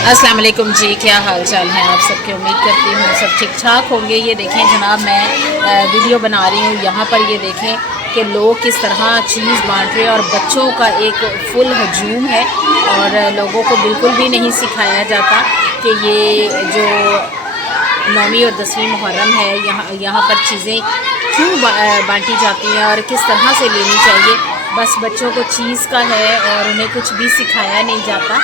अस्सलाम वालेकुम जी, क्या हाल चाल है आप सबके। उम्मीद करती हूँ सब ठीक ठाक होंगे। ये देखें जनाब, मैं वीडियो बना रही हूँ। यहाँ पर ये देखें कि लोग किस तरह चीज़ बांट रहे हैं और बच्चों का एक फुल हजूम है और लोगों को बिल्कुल भी नहीं सिखाया जाता कि ये जो 9वीं और 10वीं मुहर्रम है यहाँ पर चीज़ें क्यों बांटी जाती हैं और किस तरह से लेनी चाहिए। बस बच्चों को चीज़ का है और उन्हें कुछ भी सिखाया नहीं जाता।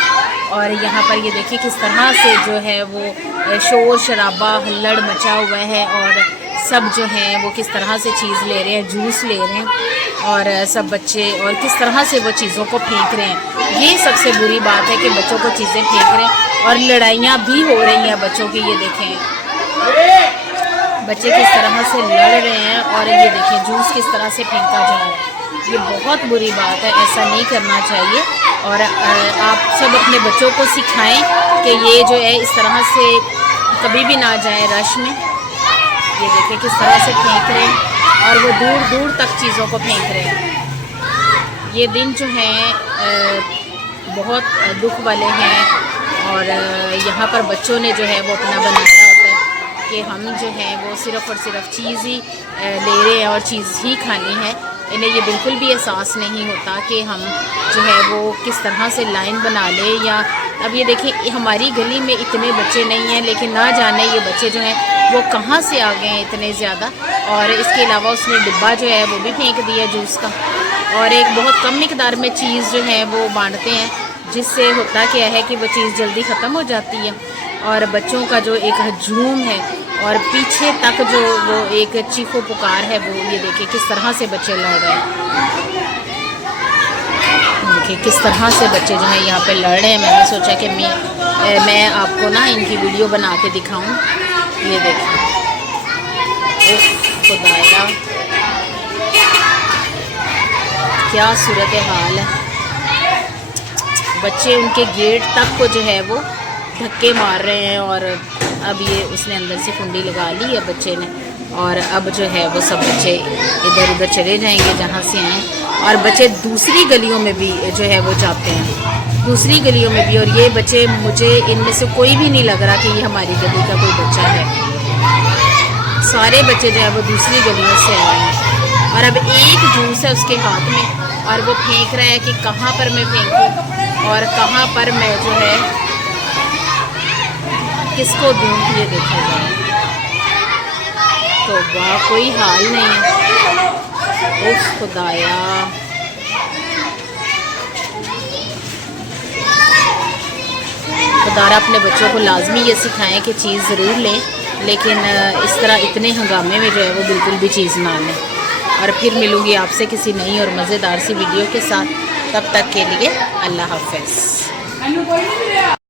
और यहाँ पर ये देखिए किस तरह से जो है वो शोर शराबा हल्लड़ मचा हुआ है और सब जो हैं वो किस तरह से चीज़ ले रहे हैं, जूस ले रहे हैं और सब बच्चे और किस तरह से वो चीज़ों को फेंक रहे हैं। ये सबसे बुरी बात है कि बच्चों को चीज़ें फेंक रहे हैं और लड़ाइयाँ भी हो रही हैं बच्चों की। ये देखें बच्चे किस तरह से लड़ रहे हैं और ये देखें जूस किस तरह से फेंका जा रहा है। ये बहुत बुरी बात है, ऐसा नहीं करना चाहिए। और आप सब अपने बच्चों को सिखाएं कि ये जो है इस तरह से कभी भी ना जाए रश में। ये देखें किस तरह से फेंक रहे हैं और वो दूर दूर तक चीज़ों को फेंक रहे हैं। ये दिन जो हैं बहुत दुख वाले हैं और यहाँ पर बच्चों ने जो है वो अपना बनाया होता है कि हम जो है वो सिर्फ़ और सिर्फ चीज़ ही ले रहे हैं और चीज़ ही खानी है। इन्हें ये बिल्कुल भी एहसास नहीं होता कि हम जो है वो किस तरह से लाइन बना लें। या अब ये देखिए हमारी गली में इतने बच्चे नहीं हैं, लेकिन ना जाने ये बच्चे जो हैं वो कहाँ से आ गए हैं इतने ज़्यादा। और इसके अलावा उसने डिब्बा जो है वो भी फेंक दिया जूस का और एक बहुत कम मिकदार में चीज़ जो है वो बांटते हैं, जिससे होता क्या है कि वो चीज़ जल्दी ख़त्म हो जाती है और बच्चों का जो एक हजूम है और पीछे तक जो वो एक चीखो पुकार है वो ये देखिए किस तरह से बच्चे लड़ रहे हैं। देखिए किस तरह से बच्चे जो हैं यहाँ पे लड़ रहे हैं। मैंने सोचा कि मैं आपको ना इनकी वीडियो बना के दिखाऊं। ये देखिए खुदाया क्या सूरत हाल है। बच्चे उनके गेट तक को जो है वो धक्के मार रहे हैं और अब ये उसने अंदर से कुंडी लगा ली है बच्चे ने और अब जो है वो सब बच्चे इधर उधर चले जाएंगे जहाँ से आए। और बच्चे दूसरी गलियों में भी जो है वो जाते हैं, दूसरी गलियों में भी। और ये बच्चे मुझे इनमें से कोई भी नहीं लग रहा कि ये हमारी गली का कोई बच्चा है। सारे बच्चे जो है वो दूसरी गलियों से आए हैं और अब एक जूस है उसके हाथ में और वो फेंक रहा है कि कहाँ पर मैं फेंकूँ और कहाँ पर मैं जो है किसको दूँ। ये देखा जाए तो वाह कोई हाल नहीं है। उफ खुदाया खुदारा अपने बच्चों को लाजमी ये सिखाएं कि चीज़ ज़रूर लें, लेकिन इस तरह इतने हंगामे में जो है वो बिल्कुल भी चीज़ ना लें। और फिर मिलूँगी आपसे किसी नई और मज़ेदार सी वीडियो के साथ। तब तक के लिए अल्लाह हाफ़िज़।